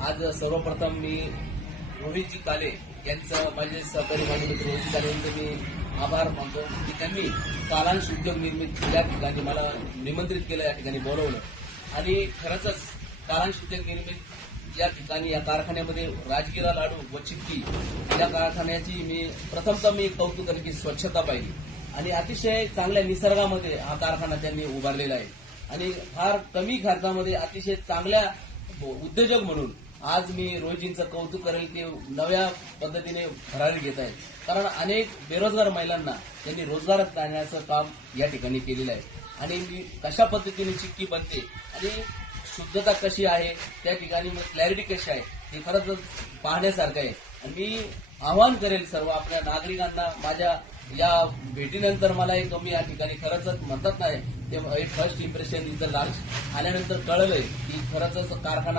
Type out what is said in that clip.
आज सर्वप्रथम मी रोहितजी काले यांचं माझे सहकारी माझे मित्र रोहितजी काले यांचे मी आभार मानतो की त्यांनी कालांश उद्योग निर्मित या ठिकाणी मला निमंत्रित केलं, या ठिकाणी बोलवलं आणि खरंच कालांश उद्योग निर्मित या ठिकाणी या कारखान्यामध्ये राजगिरा लाडू व चिक्की या कारखान्याची मी प्रथमतः कौतुक करेन की स्वच्छता पाहिली आणि अतिशय चांगल्या निसर्गामध्ये हा कारखाना त्यांनी उभारलेला आहे आणि फार कमी खर्चामध्ये अतिशय चांगल्या उद्योजक म्हणून आज मी रोहितजींचं कौतुक करेल की नव्या पद्धतीने भरारी घेत आहेत. कारण अनेक बेरोजगार महिलांना त्यांनी रोजगार देण्याचं काम या ठिकाणी केलेलं आहे आणि मी कशा पद्धतीने चिक्की बनते आणि शुद्धता कशी आहे, त्या ठिकाणी क्लॅरिटी कशी आहे हे खरंच पाहण्यासारखं आहे. आणि मी आवाहन करेल सर्व आपल्या नागरिकांना, माझ्या या भेटीनंतर मला एक कमी या ठिकाणी खरंच म्हणतात नाही ते फर्स्ट इम्प्रेशन इथं लांच आल्यानंतर कळलंय की खरंच कारखाना